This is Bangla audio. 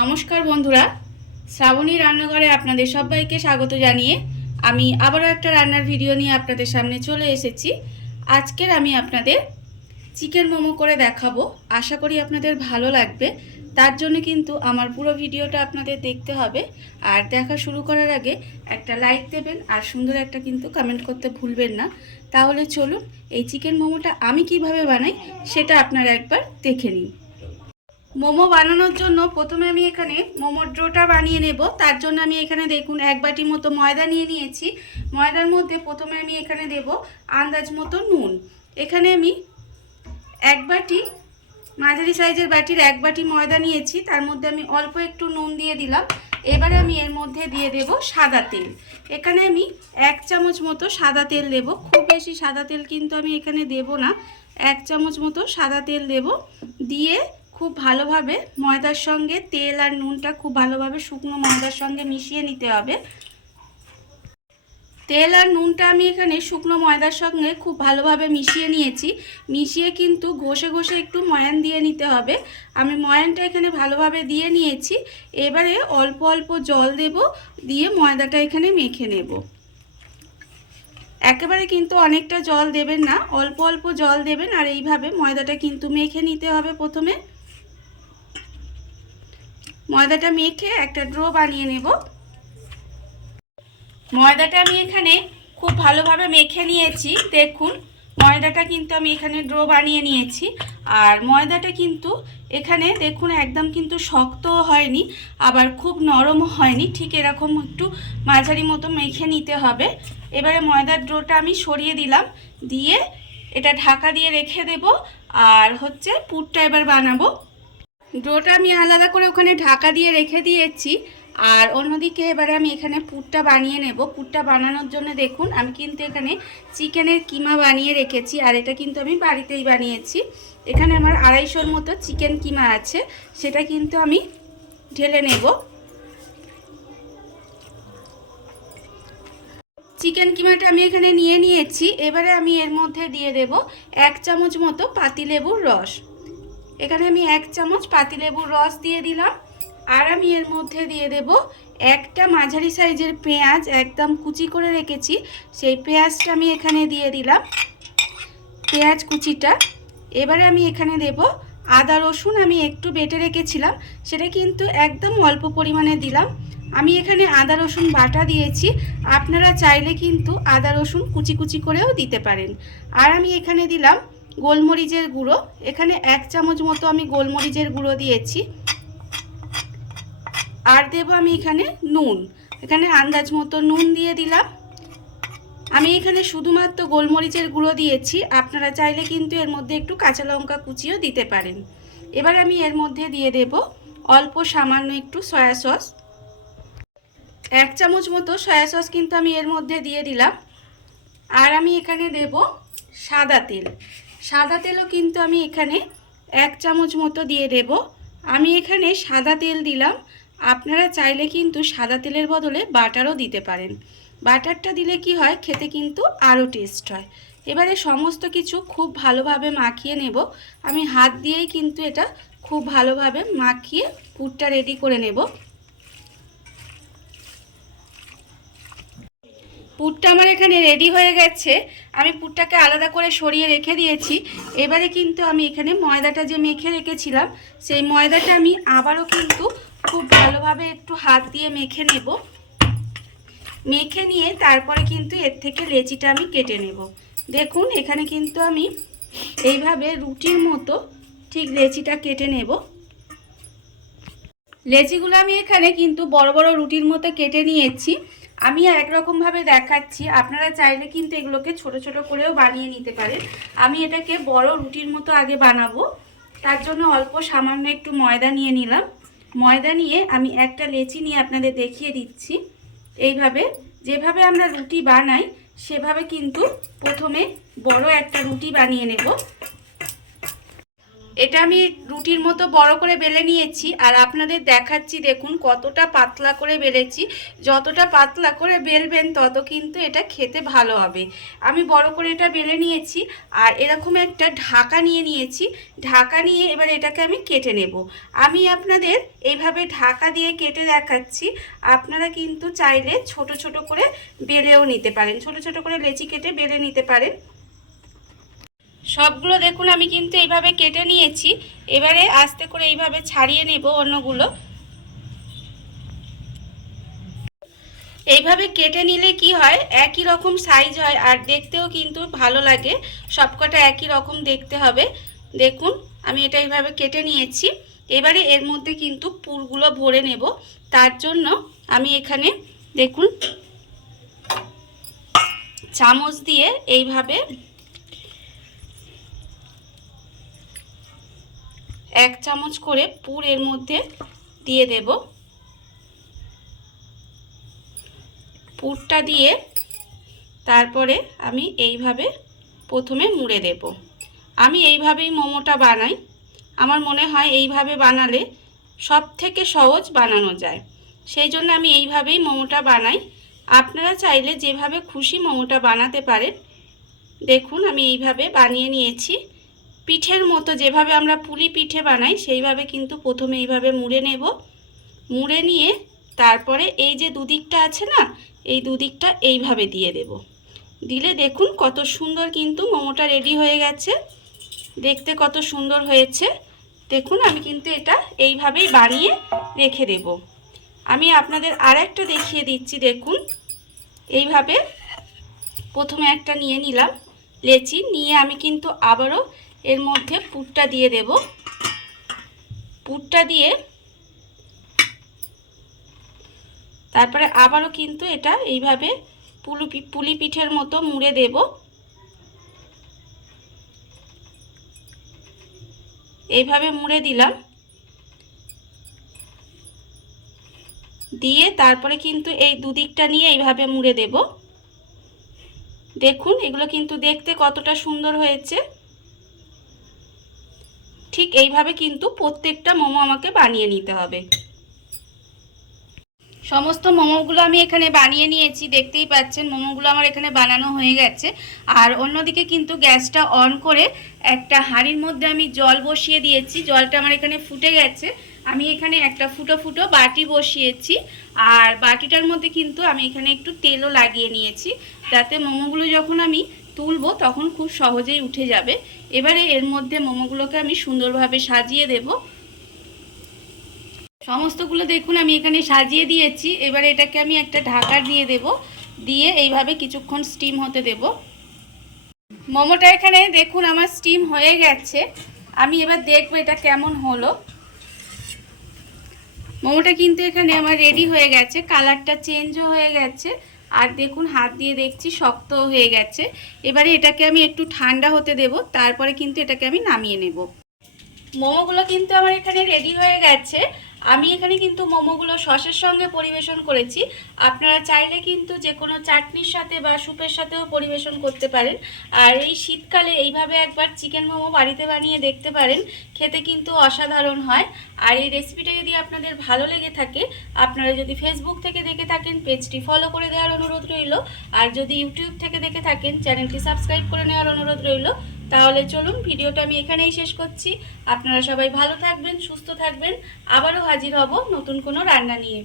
নমস্কার বন্ধুরা, শ্রাবণী রান্নাঘরে আপনাদের সবাইকে স্বাগত জানিয়ে আমি আবারও একটা রান্নার ভিডিও নিয়ে আপনাদের সামনে চলে এসেছি। আজকের আমি আপনাদের চিকেন মোমো করে দেখাবো। আশা করি আপনাদের ভালো লাগবে। তার জন্য কিন্তু আমার পুরো ভিডিওটা আপনাদের দেখতে হবে। আর দেখা শুরু করার আগে একটা লাইক দেবেন আর সুন্দর একটা কিন্তু কমেন্ট করতে ভুলবেন না। তাহলে চলুন এই চিকেন মোমোটা আমি কিভাবে বানাই সেটা আপনারা একবার দেখে নিন। মোমো বানানোর জন্য প্রথমে আমি এখানে মোমোর ডোটা বানিয়ে নেব। তার জন্য আমি এখানে দেখুন এক বাটি মতো ময়দা নিয়ে নিয়েছি। ময়দার মধ্যে প্রথমে আমি এখানে দেব আন্দাজ মতো নুন। এখানে আমি এক বাটি মাঝারি সাইজের বাটির এক বাটি ময়দা নিয়েছি, তার মধ্যে আমি অল্প একটু নুন দিয়ে দিলাম। এবারে আমি এর মধ্যে দিয়ে দেব সাদা তেল। এখানে আমি 1 চামচ মতো সাদা তেল দেব। খুব বেশি সাদা তেল কিন্তু আমি এখানে দেব না, 1 চামচ মতো সাদা তেল দেব। দিয়ে খুব ভালোভাবে ময়দার সঙ্গে তেল আর নুনটা খুব ভালোভাবে শুকনো ময়দার সঙ্গে মিশিয়ে নিতে হবে। তেল আর নুনটা আমি এখানে শুকনো ময়দার সঙ্গে খুব ভালোভাবে মিশিয়ে নিয়েছি। মিশিয়ে কিন্তু ঘষে ঘষে একটু ময়ান দিয়ে নিতে হবে। আমি ময়ানটা এখানে ভালোভাবে দিয়ে নিয়েছি। এবারে অল্প অল্প জল দেব, দিয়ে ময়দাটা এখানে মেখে নেব। একেবারে কিন্তু অনেকটা জল দেবেন না, অল্প অল্প জল দেবেন। আর এইভাবে ময়দাটা কিন্তু মেখে নিতে হবে। প্রথমে ময়দাটা মেখে একটা ডো বানিয়ে নেব। ময়দাটা আমি এখানে খুব ভালোভাবে মেখে নিয়েছি। দেখুন ময়দাটা কিন্তু আমি এখানে ডো বানিয়ে নিয়েছি। আর ময়দাটা কিন্তু এখানে দেখুন একদম কিন্তু শক্তও হয়নি, আবার খুব নরমও হয়নি, ঠিক এরকম একটু মাঝারি মতো মেখে নিতে হবে। এবারে ময়দার ডোটা আমি সরিয়ে দিলাম, দিয়ে এটা ঢাকা দিয়ে রেখে দেব। আর পুরটা এবার বানাবো। ডোটা আমি আলাদা করে ওখানে ঢাকা দিয়ে রেখে দিয়েছি। আর অন্যদিকে এবারে আমি এখানে পুরটা বানিয়ে নেব। পুরটা বানানোর জন্য দেখুন আমি কিন্তু এখানে চিকেনের কিমা বানিয়ে রেখেছি। আর এটা কিন্তু আমি বাড়িতেই বানিয়েছি। এখানে আমার 250 মতো চিকেন কিমা আছে, সেটা কিন্তু আমি ঢেলে নেব। চিকেন কিমাটা আমি এখানে নিয়ে নিয়েছি। এবারে আমি এর মধ্যে দিয়ে দেব 1 চামচ মতো পাতিলেবুর রস। এখানে আমি 1 চামচ পাতিলেবুর রস দিয়ে দিলাম। আর আমি এর মধ্যে দিয়ে দেব একটা মাঝারি সাইজের পেঁয়াজ, একদম কুচি করে রেখেছি, সেই পেঁয়াজটা আমি এখানে দিয়ে দিলাম, পেঁয়াজ কুচিটা। এবারে আমি এখানে দেব আদা রসুন, আমি একটু বেটে রেখেছিলাম, সেটা কিন্তু একদম অল্প পরিমাণে দিলাম। আমি এখানে আদা রসুন বাটা দিয়েছি, আপনারা চাইলে কিন্তু আদা রসুন কুচি কুচি করেও দিতে পারেন। আর আমি এখানে দিলাম গোলমরিচের গুঁড়ো। এখানে 1 চামচ মতো আমি গোলমরিচের গুঁড়ো দিয়েছি। আর দেব আমি এখানে নুন, এখানে আন্দাজ মতো নুন দিয়ে দিলাম। আমি এখানে শুধুমাত্র গোলমরিচের গুঁড়ো দিয়েছি, আপনারা চাইলে কিন্তু এর মধ্যে একটু কাঁচা লঙ্কা কুচিও দিতে পারেন। এবার আমি এর মধ্যে দিয়ে দেব অল্প সামান্য একটু সয়া সস। 1 চামচ মতো সয়া সস কিন্তু আমি এর মধ্যে দিয়ে দিলাম। আর আমি এখানে দেব সাদা তেল। সাদা তেলও কিন্তু আমি এখানে 1 চামচ মতো দিয়ে দেব। আমি এখানে সাদা তেল দিলাম, আপনারা চাইলে কিন্তু সাদা তেলের বদলে বাটারও দিতে পারেন। বাটারটা দিলে কি হয়, খেতে কিন্তু আরও টেস্ট হয়। এবারে সমস্ত কিছু খুব ভালোভাবে মাখিয়ে নেব। আমি হাত দিয়েই কিন্তু এটা খুব ভালোভাবে মাখিয়ে পুরটা রেডি করে নেব। পুরটা আমার এখানে রেডি হয়ে গেছে। আমি পুরটাকে আলাদা করে সরিয়ে রেখে দিয়েছি। এবারে কিন্তু আমি এখানে ময়দাটা যে মেখে রেখেছিলাম, সেই ময়দাটা আমি আবারও কিন্তু খুব ভালোভাবে একটু হাত দিয়ে মেখে নেব। মেখে নিয়ে তারপরে কিন্তু এর থেকে লেচিটা আমি কেটে নেব। দেখুন এখানে কিন্তু আমি এইভাবে রুটির মতো ঠিক লেচিটা কেটে নেব। লেচিগুলো আমি এখানে কিন্তু বড় বড় রুটির মতো কেটে নিয়েছি। আমি একরকমভাবে দেখাচ্ছি, আপনারা চাইলে কিন্তু এগুলোকে ছোট ছোট করেও বানিয়ে নিতে পারেন। আমি এটাকে বড় রুটির মতো আগে বানাবো। তার জন্য অল্প সামান্য একটু ময়দা নিয়ে নিলাম। ময়দা নিয়ে আমি একটা লেচি নিয়ে আপনাদের দেখিয়ে দিচ্ছি। এইভাবে যেভাবে আমরা রুটি বানাই সেভাবে কিন্তু প্রথমে বড় একটা রুটি বানিয়ে নেব। এটা আমি রুটির মতো বড় করে বেলে নিয়েছি আর আপনাদের দেখাচ্ছি। দেখুন কতটা পাতলা করে বেলেছি। যতটা পাতলা করে বেলবেন তত কিন্তু এটা খেতে ভালো হবে। আমি বড় করে এটা বেলে নিয়েছি আর এরকম একটা ঢাকা নিয়েছি। ঢাকা নিয়ে এবার এটাকে আমি কেটে নেব। আমি আপনাদের এইভাবে ঢাকা দিয়ে কেটে দেখাচ্ছি। আপনারা কিন্তু চাইলে ছোট ছোট করে বেলেও নিতে পারেন, ছোট ছোট করে লেচি কেটে বেলে নিতে পারেন। সবগুলো দেখুন আমি কিন্তু এইভাবে কেটে নিয়েছি। এবারে আস্তে করে এইভাবে ছাড়িয়ে নেব অন্যগুলো। এইভাবে কেটে নিলে কি হয়, একই রকম সাইজ হয় আর দেখতেও কিন্তু ভালো লাগে। সবকটা একই রকম দেখতে হবে। দেখুন আমি এটা এইভাবে কেটে নিয়েছি। এবারে এর মধ্যে কিন্তু পুরগুলো ভরে নেব। তার জন্য আমি এখানে দেখুন চামচ দিয়ে এইভাবে 1 চামচ করে পুর এর মধ্যে দিয়ে দেব। পুরটা দিয়ে তারপরে আমি এইভাবে প্রথমে মুড়ে দেব। আমি এইভাবেই মোমোটা বানাই। আমার মনে হয় এইভাবে বানালে সব থেকে সহজ বানানো যায়, সেই জন্য আমি এইভাবেই মোমোটা বানাই। আপনারা চাইলে যেভাবে খুশি মোমোটা বানাতে পারেন। দেখুন আমি এইভাবে বানিয়ে নিয়েছি। পিঠের মতো যেভাবে আমরা পুলি পিঠে বানাই সেইভাবে কিন্তু প্রথমে এইভাবে মুড়ে নেব। মুড়ে নিয়ে তারপরে এই যে দুদিকটা আছে না, এই দুদিকটা এইভাবে দিয়ে দেব। দিলে দেখুন কত সুন্দর কিন্তু মোমোটা রেডি হয়ে গেছে। দেখতে কত সুন্দর হয়েছে। দেখুন আমি কিন্তু এটা এইভাবেই বানিয়ে রেখে দেব। আমি আপনাদের আরেকটা দেখিয়ে দিচ্ছি। দেখুন এইভাবে প্রথমে একটা নিয়ে নিলাম লেচি, নিয়ে আমি কিন্তু আবারও এর মধ্যে পুরটা দিয়ে দেব। পুরটা দিয়ে তারপরে আবারও কিন্তু এটা এইভাবে পুলি পিঠের মতো মুড়ে দেব। এইভাবে মুড়ে দিলাম। দিয়ে তারপরে কিন্তু এই দুদিকটা নিয়ে এইভাবে মুড়ে দেব। দেখুন এগুলো কিন্তু দেখতে কতটা সুন্দর হয়েছে। ঠিক এইভাবে কিন্তু প্রত্যেকটা মোমো আমাকে বানিয়ে নিতে হবে। সমস্ত মোমোগুলো আমি এখানে বানিয়ে নিয়েছি। দেখতেই পাচ্ছেন মোমোগুলো আমার এখানে বানানো হয়ে গেছে। আর অন্যদিকে কিন্তু গ্যাসটা অন করে একটা হাঁড়ির মধ্যে আমি জল বসিয়ে দিয়েছি। জলটা আমার এখানে ফুটে গেছে। আমি এখানে একটা ফুটো ফুটো বাটি বসিয়েছি আর বাটিটার মধ্যে কিন্তু আমি এখানে একটু তেলও লাগিয়ে নিয়েছি, যাতে মোমোগুলো যখন আমি তুলবো তখন খুব সহজেই উঠে যাবে। এবারে এর মধ্যে মোমোগুলোকে আমি সুন্দরভাবে সাজিয়ে দেব। সমস্তগুলো দেখুন আমি এখানে সাজিয়ে দিয়েছি। এবারে এটাকে আমি একটা ঢাকা দিয়ে দেব, দিয়ে এইভাবে কিছুক্ষণ স্টিম হতে দেব। মোমোটা এখানে দেখুন আমার স্টিম হয়ে গেছে। আমি এবার দেখবো এটা কেমন হলো। মোমোটা কিন্তু এখানে আমার রেডি হয়ে গেছে, কালারটা চেঞ্জও হয়ে গেছে আর দেখুন হাত দিয়ে দেখছি শক্ত হয়ে গেছে। এবারে এটাকে আমি একটু ঠান্ডা হতে দেব, তারপরে কিন্তু এটাকে আমি নামিয়ে নেব। মোমোগুলো কিন্তু আমার এখানে রেডি হয়ে গেছে। আমি এখানে কিন্তু মোমোগুলো সসের সঙ্গে পরিবেশন করেছি। আপনারা চাইলে কিন্তু যে কোনো চাটনির সাথে বা স্যুপের সাথেও পরিবেশন করতে পারেন। আর এই শীতকালে এইভাবে একবার চিকেন মোমো বাড়িতে বানিয়ে দেখতে পারেন, খেতে কিন্তু অসাধারণ হয়। আর এই রেসিপিটা যদি আপনাদের ভালো লেগে থাকে, আপনারা যদি ফেসবুক থেকে দেখে থাকেন পেজটি ফলো করে দেওয়ার অনুরোধ রইল। আর যদি ইউটিউব থেকে দেখে থাকেন চ্যানেলটি সাবস্ক্রাইব করে নেওয়ার অনুরোধ রইল। তাহলে চলুন ভিডিওটা আমি এখানেই শেষ করছি। আপনারা সবাই ভালো থাকবেন, সুস্থ থাকবেন। আবারও হাজির হব নতুন কোনো রান্না নিয়ে।